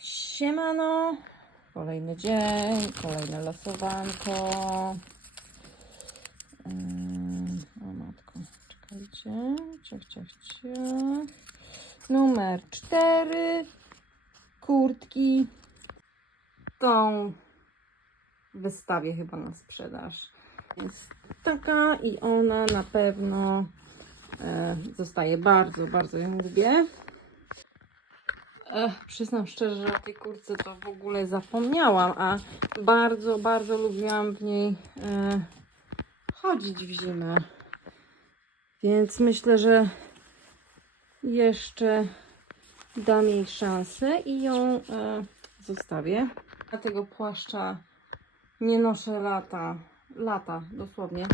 Siemano! Kolejny dzień, kolejne losowanko. Ym, O matko, czekajcie. Ciach, ciach, ciach. Numer cztery. Kurtki. Tą wystawię chyba na sprzedaż. Jest taka i ona na pewno e, zostaje bardzo, bardzo ją lubię. Ech, przyznam szczerze, że o tej kurce to w ogóle zapomniałam, a bardzo, bardzo lubiłam w niej e, chodzić w zimę. Więc myślę, że jeszcze dam jej szansę i ją e, zostawię. Ja tego płaszcza nie noszę lata, lata dosłownie.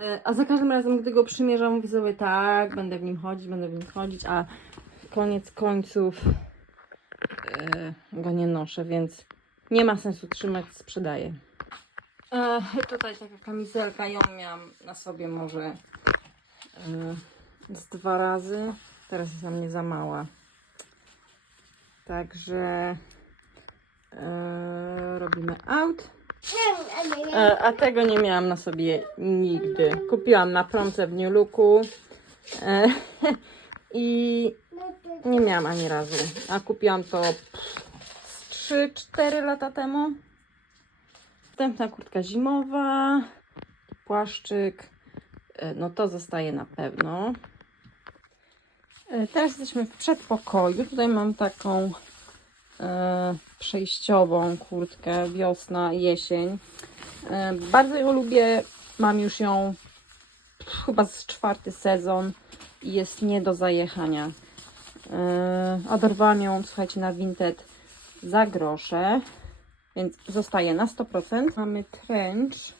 E, a za każdym razem, gdy go przymierzam, mówię sobie tak, będę w nim chodzić, będę w nim chodzić, a koniec końców go nie noszę, więc nie ma sensu trzymać, sprzedaję. E, tutaj taka kamizelka, ją miałam na sobie może e, z dwa razy. Teraz jest na mnie za mała. Także e, robimy out. E, a tego nie miałam na sobie nigdy. Kupiłam na promce w New Looku e, i nie miałam ani razu. A kupiłam to 3-4 lata temu. Następna kurtka zimowa, płaszczyk. E, No to zostaje na pewno. E, Teraz jesteśmy w przedpokoju. Tutaj mam taką e, przejściową kurtkę wiosna, jesień. E, bardzo ją lubię. Mam już ją chyba z czwarty sezon i jest nie do zajechania. E, a dorwałam ją, słuchajcie, na Vinted za grosze, więc zostaje na 100%. Mamy trench.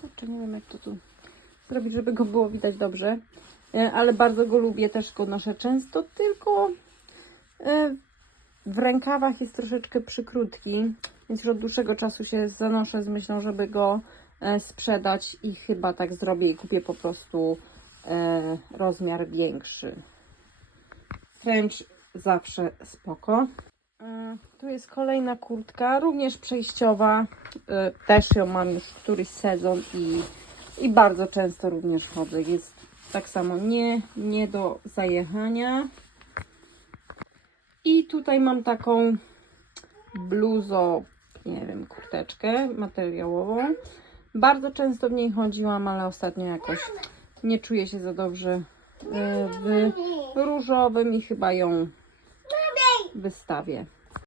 Kurczę, nie wiem jak to tu zrobić, żeby go było widać dobrze. E, ale bardzo go lubię, też go noszę często, tylko e, w rękawach jest troszeczkę przykrótki, więc już od dłuższego czasu się zanoszę z myślą, żeby go sprzedać i chyba tak zrobię i kupię po prostu rozmiar większy. Trench zawsze spoko. E, Tu jest kolejna kurtka, również przejściowa. E, Też ją mam już któryś sezon i, i bardzo często również chodzę. Jest tak samo nie, nie do zajechania. I tutaj mam taką bluzo, nie wiem, kurteczkę materiałową. Bardzo często w niej chodziłam, ale ostatnio jakoś nie czuję się za dobrze e, w różowym i chyba ją wystawię.